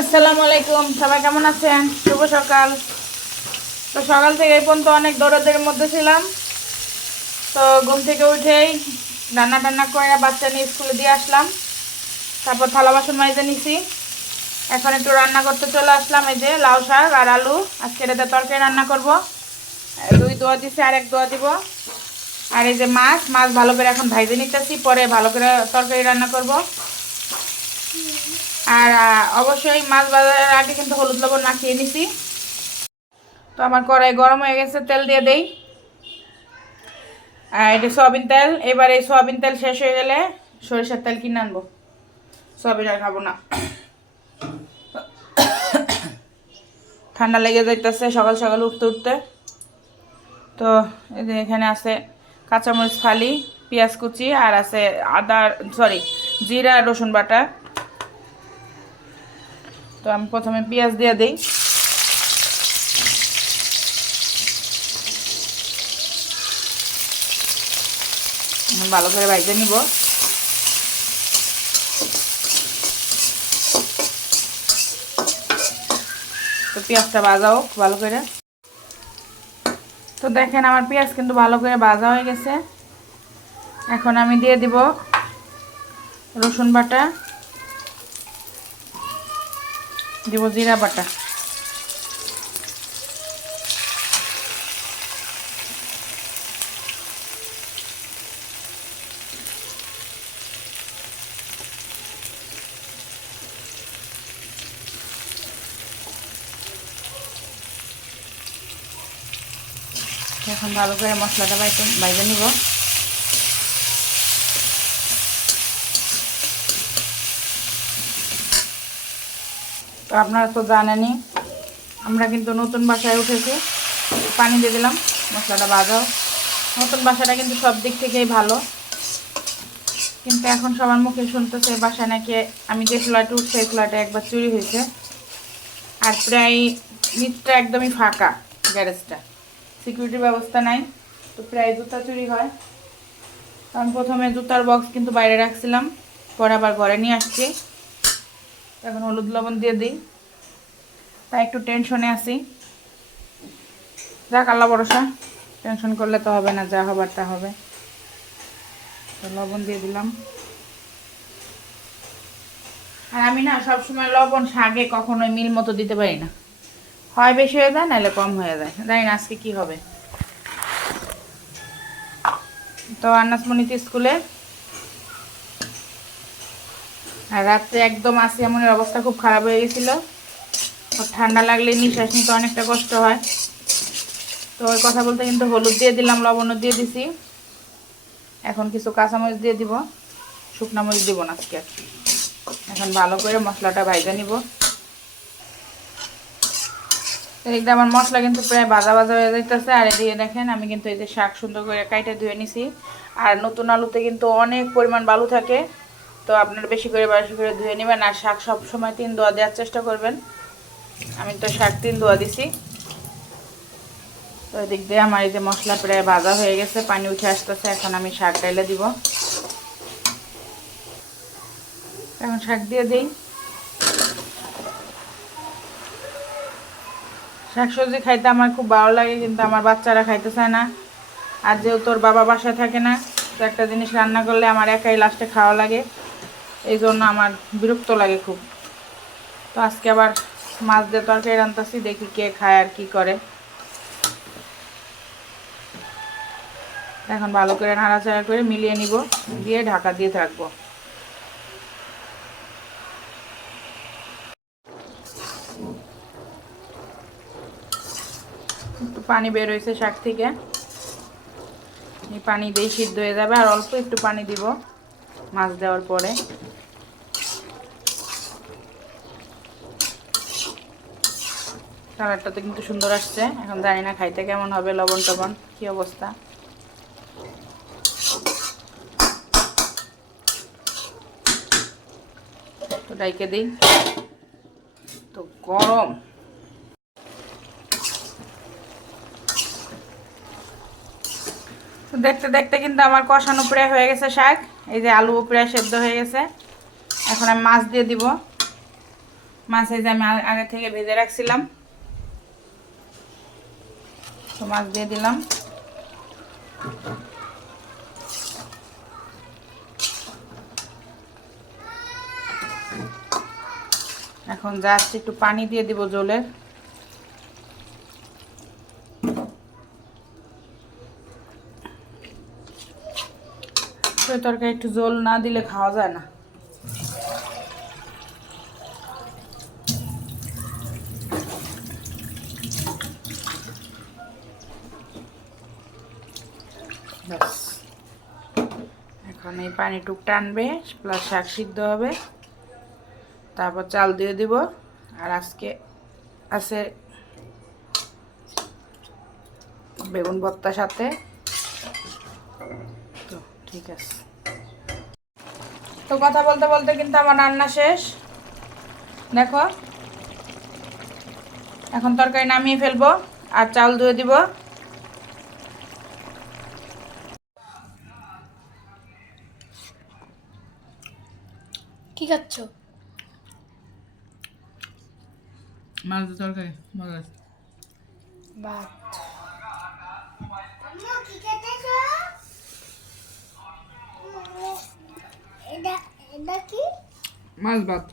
আসসালামু আলাইকুম, সবাই কেমন আছেন? শুভ সকাল। তো সকাল থেকে এই পর্যন্ত অনেক দৌড়াদৌড়ির মধ্যে ছিলাম। তো ঘুম থেকে উঠেই রান্না টান্না করে বাচ্চা নিয়ে স্কুলে দিয়ে আসলাম। তারপর থালা বাসন মাজতে নিছি। এখন একটু রান্না করতে চলে আসলাম। এই যে লাউ শাক আর আলু, আজকে এটাতে তরকারি রান্না করব। 2 দোয়া দিছি আর 1 দোয়া দিব। আর এই যে মাছ ভালো করে এখন ভাইজে নিতেছি, পরে ভালো করে তরকারি রান্না করব। আর অবশ্যই মাছ ভাজার আগে কিন্তু হলুদ লবণ মাখিয়ে নিছি। তো আমার কড়াই গরম হয়ে গেছে, তেল দিয়ে দেই। আর এটা সয়াবিন তেল। এবার এই সয়াবিন তেল শেষ হয়ে গেলে সরিষার তেল কিনে আনবো, সয়াবিন আর খাবো না। ঠান্ডা লেগে যাইতেছে সকাল সকাল উঠতে উঠতে। তো এই যে এখানে আছে কাঁচামরিচ ফালি, পেঁয়াজ কুচি, আর আছে জিরা আর রসুন বাটা। তো আমি প্রথমে পেঁয়াজ দিয়ে দিই। ভালো করে ভাজতে নিব। তো পেঁয়াজটা ভাজা হোক ভালো করে। তো দেখেন আমার পেঁয়াজ কিন্তু ভালো করে ভাজা হয়ে গেছে। এখন আমি দিয়ে দিব রসুন বাটা, দিব জিরা বাটা। এখন ভালো করে মশলাটা বাইজে নিব। তো আপনারা তো জানেনই, আমরা কিন্তু নতুন বাসায় উঠেছি। পানি দিয়ে দিলাম, মশলাটা ভাজাও। নতুন বাসাটা কিন্তু সব দিক থেকেই ভালো, কিন্তু এখন সবার মুখে শুনতেছে বাসা নাকি আমি যে ফ্ল্যাটে উঠছি এই ফ্ল্যাটে একবার চুরি হয়েছে। আর প্রায় নিচটা একদমই ফাঁকা, গ্যারেজটা সিকিউরিটির ব্যবস্থা নাই। তো প্রায় জুতা চুরি হয়। কারণ প্রথমে জুতার বক্স কিন্তু বাইরে রাখছিলাম, পরে আবার ঘরে নিয়ে আসছি। এখন হলুদ লবণ দিয়ে দিই, তাই একটু টেনশনে আছি। যাক আল্লাহ ভরসা, টেনশন করলে তো হবে না, যা হবার তা হবে। তো লবণ দিয়ে দিলাম। আর আমি না সবসময় লবণ শাকে কখনোই মিল মতো দিতে পারি না, হয় বেশি হয়ে যায় নাহলে কম হয়ে যায়। জানি না আজকে কি হবে। তো আন্নাসমণিতে স্কুলে, আর রাত্রে একদম আসিয়ামনের অবস্থা খুব খারাপ হয়ে গেছিল। ওর ঠান্ডা লাগলে নিঃশ্বাস নিতে অনেকটা কষ্ট হয়। তো ওই কথা বলতে কিন্তু হলুদ দিয়ে দিলাম, লবণও দিয়ে দিছি। এখন কিছু কাঁচামরিচ দিয়ে দিব, শুকনা মরিচ দিব না আজকে। এখন ভালো করে মশলাটা ভাজা নিব। এদিকটা আমার মশলা কিন্তু প্রায় ভাজা ভাজা হয়ে যাইতেছে। আর এদিকে দেখেন আমি কিন্তু এই যে শাক সুন্দর করে কাইটা ধুয়ে নিছি। আর নতুন আলুতে কিন্তু অনেক পরিমাণ বালু থাকে, তো আপনারা বেশি করে ধুয়ে নেবেন। আর শাক সবসময় 3 দোয়া দেওয়ার চেষ্টা করবেন। আমি তো শাক 3 দোয়া দিছি। তো এদিক দিয়ে আমার এই যে মশলা প্রায় ভাজা হয়ে গেছে, পানি উঠে আসতেছে। এখন আমি শাক ডাইলে দিব। এখন শাক দিয়ে দিই। শাকসবজি খাইতে আমার খুব ভালো লাগে, কিন্তু আমার বাচ্চারা খাইতে চায় না। আর যেহেতু তোর বাবা বাসায় থাকে না, তো একটা জিনিস রান্না করলে আমার একাই লাস্টে খাওয়া লাগে। এই জন্য আমার বিরক্ত লাগে খুব। তো আজকে আবার মাছ দিয়ে তরকারি রান্তাছি, দেখি কে খায় আর কি করে। এখন ভালো করে নাড়াচাড়া করে মিলিয়ে নিব, দিয়ে ঢাকা দিয়ে থাকবো। একটু পানি বের হয়েছে শাক থেকে, এই পানি দিয়ে সিদ্ধ হয়ে যাবে। আর অল্প একটু পানি দিব মাছ দেওয়ার পরে। কালারটা তো কিন্তু সুন্দর আসছে। এখন জানি না খাইতে কেমন হবে, লবণ টবণ কি অবস্থা। তো ডাইকে দিই, তো গরম। তো দেখতে দেখতে কিন্তু আমার কষানো প্রায় হয়ে গেছে শাক। এই যে আলুও প্রায় সেদ্ধ হয়ে গেছে। এখন আমি মাছ দিয়ে দিব। মাছ এই যে আমি আগে থেকে ভেজে রাখছিলাম, তো মাছ দিয়ে দিলাম। এখন জাস্ট একটু পানি দিয়ে দিব জলের। তরকারি একটু জল না দিলে খাওয়া যায় না। ব্যাস, এখন এই পানিটুক টানবে, প্লাস শাক সিদ্ধ হবে, তারপর চাল দিয়ে দিব। আর আজকে আছে বেগুন ভর্তার সাথে। তো ঠিক আছে, তো কথা বলতে বলতে কিন্তু আমার রান্না শেষ। দেখো, এখন তরকারি নামিয়ে ফেলবো আর চাল ধুয়ে দিব। কি খাচ্ছ? মাছ তরকারি ভালো আছে। ভাত। মাছ ভাত।